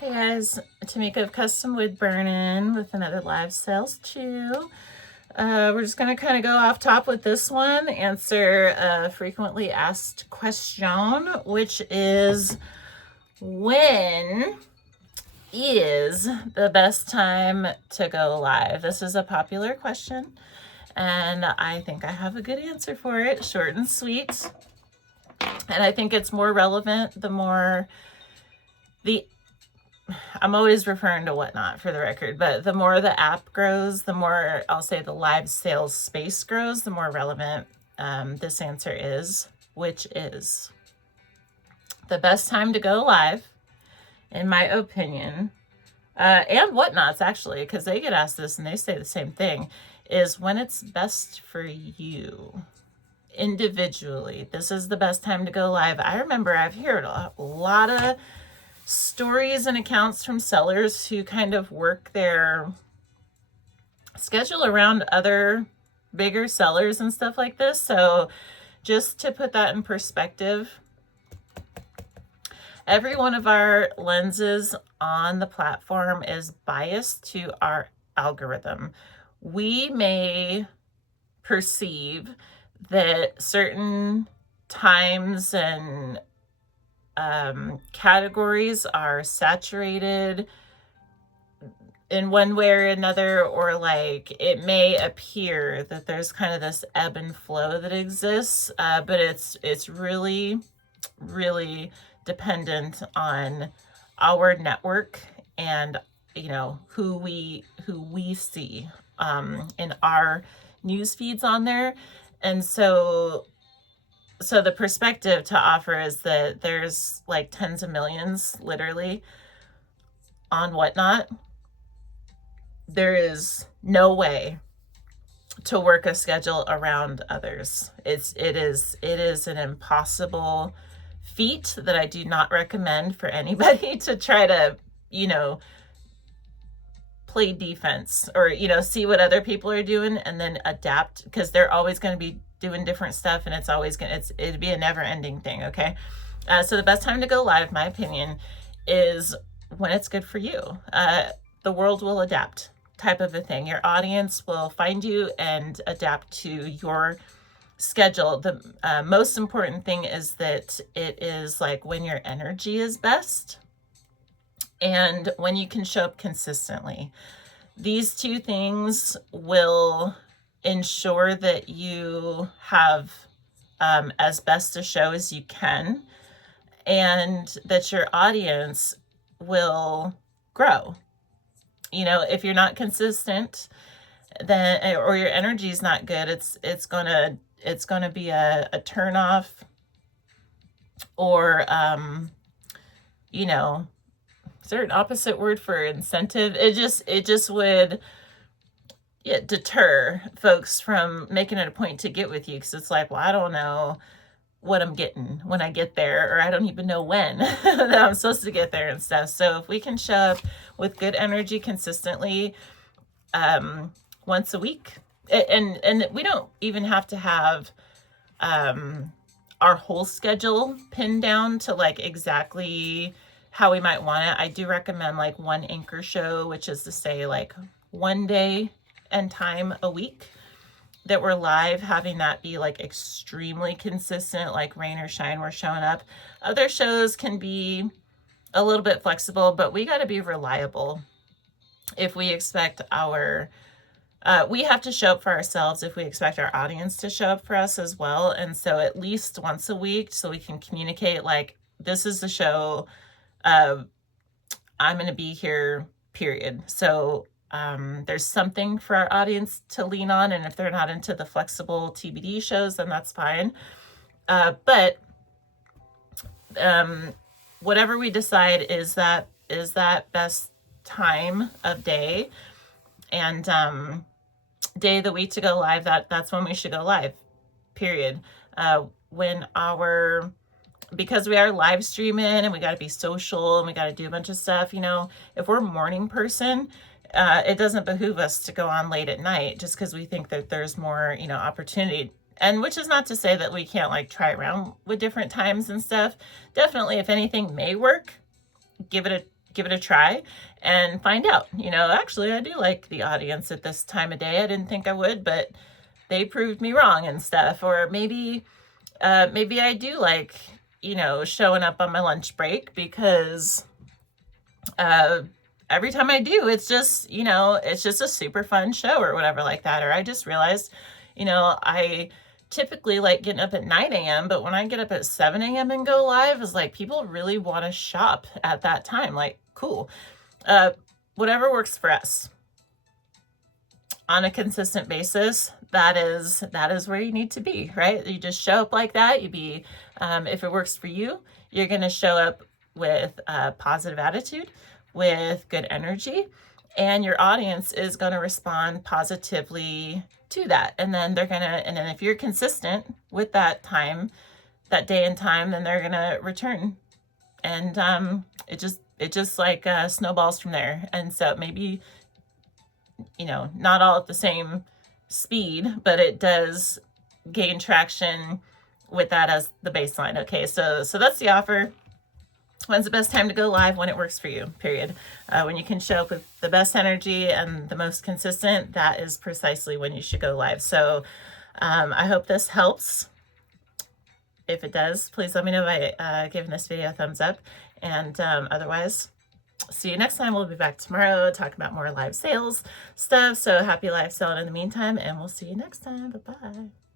Hey guys, Tamika of Custom Wood Burning with another live sales too. We're just going to kind of go off top with this one, answer a frequently asked question, which is, when is the best time to go live? This is a popular question, and I think I have a good answer for it, short and sweet. And I think it's more relevant the more I'm always referring to Whatnot for the record, but the more the app grows, the more I'll say the live sales space grows, the more relevant this answer is, which is the best time to go live, in my opinion, and Whatnots actually, because they get asked this and they say the same thing, is when it's best for you individually. This is the best time to go live. I remember I've heard a lot of stories and accounts from sellers who kind of work their schedule around other bigger sellers and stuff like this. So just to put that in perspective, every one of our lenses on the platform is biased to our algorithm. We may perceive that certain times and categories are saturated in one way or another, or like it may appear that there's kind of this ebb and flow that exists, but it's really dependent on our network and who we see in our news feeds on there. And so the perspective to offer is that there's like tens of millions literally on Whatnot. There is no way to work a schedule around others. It is an impossible feat that I do not recommend for anybody to try to, play defense or, see what other people are doing and then adapt, because they're always going to be doing different stuff, and it'd be a never ending thing. Okay. So the best time to go live, my opinion, is when it's good for you. The world will adapt, type of a thing. Your audience will find you and adapt to your schedule. The most important thing is that it is like when your energy is best and when you can show up consistently. These two things will ensure that you have as best a show as you can, and that your audience will grow. If you're not consistent, then, or your energy is not good, it's gonna be a turn off, or is there an opposite word for incentive? It just would deter folks from making it a point to get with you, because it's like, well, I don't know what I'm getting when I get there, or I don't even know when that I'm supposed to get there and stuff. So if we can show up with good energy consistently, once a week, and we don't even have to have our whole schedule pinned down to like exactly how we might want it. I do recommend like one anchor show, which is to say like one day and time a week that we're live, having that be like extremely consistent, like rain or shine, we're showing up. Other shows can be a little bit flexible, but we got to be reliable if we expect we have to show up for ourselves if we expect our audience to show up for us as well. And so at least once a week, so we can communicate like, this is the show, I'm going to be here, period. So there's something for our audience to lean on, and if they're not into the flexible TBD shows, then that's fine. But whatever we decide is that best time of day and day of the week to go live, that's when we should go live, period. Because we are live streaming and we got to be social and we got to do a bunch of stuff, if we're a morning person, it doesn't behoove us to go on late at night just because we think that there's more, opportunity. And which is not to say that we can't like try around with different times and stuff. Definitely, if anything may work, give it give it a try and find out, actually I do like the audience at this time of day. I didn't think I would, but they proved me wrong and stuff. Or maybe I do like, showing up on my lunch break, because every time I do, it's just, it's just a super fun show or whatever like that. Or I just realized, I typically like getting up at 9 a.m., but when I get up at 7 a.m. and go live, is like people really want to shop at that time. Like, cool. Whatever works for us on a consistent basis, that is where you need to be, right? You just show up like that. If it works for you, you're going to show up with a positive attitude, with good energy, and your audience is going to respond positively to that. And then if you're consistent with that day and time, then they're going to return. And it just like snowballs from there. And so maybe, not all at the same speed, but it does gain traction with that as the baseline. Okay, so that's the offer. When's the best time to go live? When it works for you, period. When you can show up with the best energy and the most consistent, that is precisely when you should go live. So I hope this helps. If it does, please let me know by giving this video a thumbs up. And otherwise, see you next time. We'll be back tomorrow, talk about more live sales stuff. So happy live selling in the meantime, and we'll see you next time. Bye-bye.